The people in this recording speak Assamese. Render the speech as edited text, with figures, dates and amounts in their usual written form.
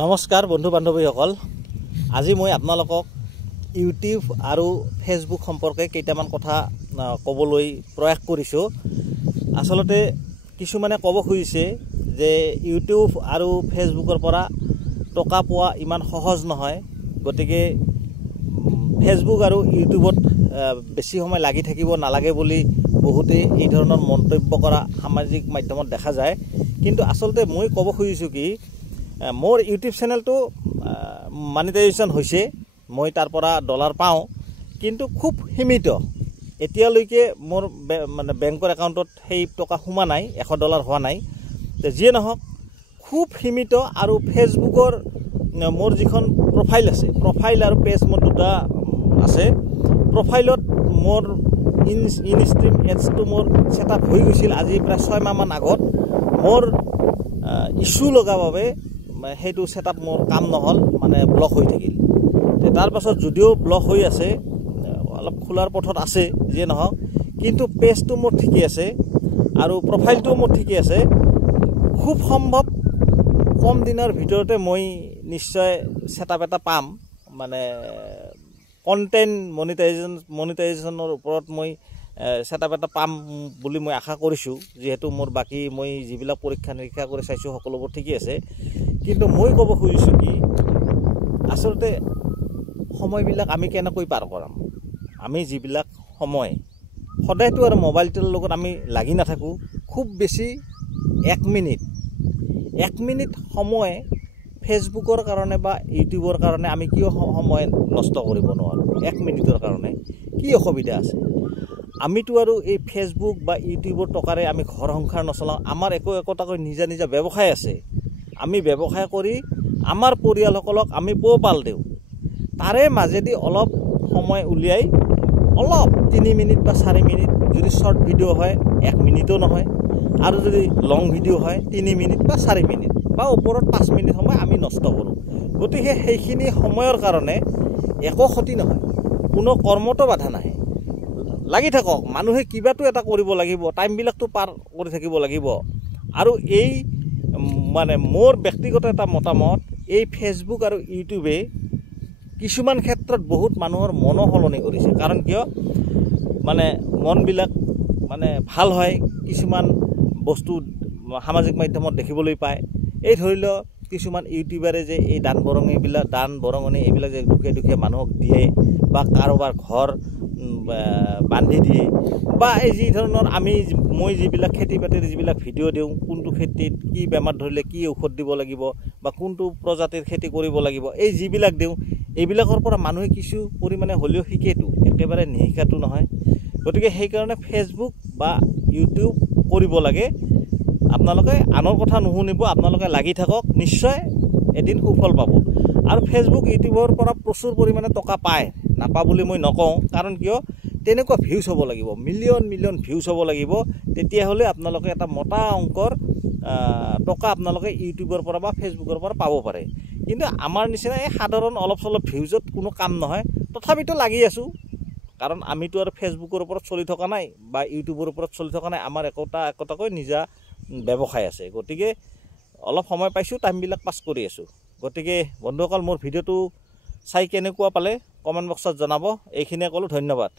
নমস্কাৰ বন্ধু বান্ধৱীসকল, আজি মই আপোনালোকক ইউটিউব আৰু ফেচবুক সম্পৰ্কে কেইটামান কথা ক'বলৈ প্ৰয়াস কৰিছোঁ। আচলতে কিছুমানে ক'ব খুজিছে যে ইউটিউব আৰু ফেচবুকৰ পৰা টকা পোৱা ইমান সহজ নহয়, গতিকে ফেচবুক আৰু ইউটিউবত বেছি সময় লাগি থাকিব নালাগে বুলি বহুতে এই ধৰণৰ মন্তব্য কৰা সামাজিক মাধ্যমত দেখা যায়। কিন্তু আচলতে মই ক'ব খুজিছোঁ কি, মোৰ ইউটিউব চেনেলটো মনিটাইজেশ্যন হৈছে, মই তাৰ পৰা ডলাৰ পাওঁ, কিন্তু খুব সীমিত। এতিয়ালৈকে মোৰ বেংকৰ একাউণ্টত সেই টকা সোমা নাই, $100 হোৱা নাই। যিয়ে নহওক খুব সীমিত। আৰু ফেচবুকৰ মোৰ যিখন প্ৰফাইল আছে, প্ৰফাইল আৰু পেজ মোৰ দুটা আছে। প্ৰফাইলত মোৰ ইনষ্ট্ৰীম এডছটো মোৰ ছেটআপ হৈ গৈছিল আজি প্ৰায় 6 মাহমান আগত। মোৰ ইছ্যু লগাৰ বাবে সেইটো ছেটআপ মোৰ কাম নহ'ল, ব্লক হৈ থাকিল। তাৰ পাছত যদিও ব্লক হৈ আছে, অলপ খোলাৰ পথত আছে, যিয়ে নহওক, কিন্তু পেজটো মোৰ ঠিকেই আছে আৰু প্ৰফাইলটো মোৰ ঠিকেই আছে। খুব সম্ভৱ কম দিনৰ ভিতৰতে মই নিশ্চয় ছেটআপ এটা পাম, কণ্টেণ্ট মনিটাইজেশ্যনৰ ওপৰত মই ছেটআপ এটা পাম বুলি মই আশা কৰিছোঁ, যিহেতু মোৰ বাকী মই যিবিলাক পৰীক্ষা নিৰীক্ষা কৰি চাইছোঁ সকলোবোৰ ঠিকেই আছে। কিন্তু মই ক'ব খুজিছোঁ কি, আচলতে সময়বিলাক আমি কেনেকৈ পাৰ কৰাম। আমি যিবিলাক সময় সদায়তো আৰু মোবাইলটোৰ লগত আমি লাগি নাথাকোঁ। খুব বেছি 1 মিনিট সময় ফেচবুকৰ কাৰণে বা ইউটিউবৰ কাৰণে আমি কিয় সময় নষ্ট কৰিব নোৱাৰোঁ? 1 মিনিটৰ কাৰণে কি অসুবিধা আছে? আমিতো আৰু এই ফেচবুক বা ইউটিউবৰ টকাৰে আমি ঘৰ সংসাৰ নচলাওঁ। আমাৰ একোটাকৈ নিজা ব্যৱসায় আছে। আমি ব্যৱসায় কৰি আমাৰ পৰিয়ালসকলক আমি পোহপাল দিওঁ। তাৰে মাজেদি অলপ সময় উলিয়াই, অলপ 3 মিনিট বা 4 মিনিট, যদি শ্বৰ্ট ভিডিঅ' হয় 1 মিনিটো নহয়, আৰু যদি লং ভিডিঅ' হয় 3 মিনিট বা 4 মিনিট বা ওপৰত 5 মিনিট সময় আমি নষ্ট কৰোঁ। গতিকে সেইখিনি সময়ৰ কাৰণে একো ক্ষতি নহয়, কোনো কৰ্মতো বাধা নাহে। লাগি থাকক, মানুহে কিবাটো এটা কৰিব লাগিব, টাইমবিলাকতো পাৰ কৰি থাকিব লাগিব। আৰু এই মোৰ ব্যক্তিগত এটা মতামত, এই ফেচবুক আৰু ইউটিউবে কিছুমান ক্ষেত্ৰত বহুত মানুহৰ মনো সলনি কৰিছে। কাৰণ কিয়, মনবিলাক ভাল হয়, কিছুমান বস্তু সামাজিক মাধ্যমত দেখিবলৈ পায়। এই ধৰি লওক কিছুমান ইউটিউবাৰে যে এই দান বৰঙণি এইবিলাক যে দুখীয়া মানুহক দিয়ে, বা কাৰোবাৰ ঘৰ বান্ধি দিয়ে, বা এই যি ধৰণৰ মই যিবিলাক খেতি বাতিৰ যিবিলাক ভিডিঅ' দিওঁ, কোনটো খেতিত কি বেমাৰ ধৰিলে কি ঔষধ দিব লাগিব, বা কোনটো প্ৰজাতিৰ খেতি কৰিব লাগিব, এই যিবিলাক দিওঁ, এইবিলাকৰ পৰা মানুহে কিছু পৰিমাণে হ'লেও শিকেতো, একেবাৰে নিশিকাটো নহয়। গতিকে সেইকাৰণে ফেচবুক বা ইউটিউব কৰিব লাগে। আপোনালোকে আনৰ কথা নুশুনিব, আপোনালোকে লাগি থাকক, নিশ্চয় এদিন সুফল পাব। আৰু ফেচবুক ইউটিউবৰ পৰা প্ৰচুৰ পৰিমাণে টকা পায়, নাপা বুলি মই নকওঁ। কাৰণ কিয়, তেনেকুৱা ভিউজ হ'ব লাগিব, মিলিয়ন ভিউজ হ'ব লাগিব, তেতিয়াহ'লে আপোনালোকে এটা মোটা অংকৰ টকা আপোনালোকে ইউটিউবৰ পৰা বা ফেচবুকৰ পৰা পাব পাৰে। কিন্তু আমাৰ নিচিনা এই সাধাৰণ অলপ চলপ ভিউজত কোনো কাম নহয়। তথাপিতো লাগি আছোঁ, কাৰণ আমিতো আৰু ফেচবুকৰ ওপৰত চলি থকা নাই বা ইউটিউবৰ ওপৰত চলি থকা নাই। আমাৰ একোটাকৈ নিজা ব্যৱসায় আছে। গতিকে অলপ সময় পাইছোঁ, টাইমবিলাক পাছ কৰি আছোঁ। গতিকে বন্ধুসকল, মোৰ ভিডিঅ'টো চাই কেনেকুৱা পালে কমেণ্ট বক্সত জনাব। এইখিনিয়ে ক'লোঁ, ধন্যবাদ।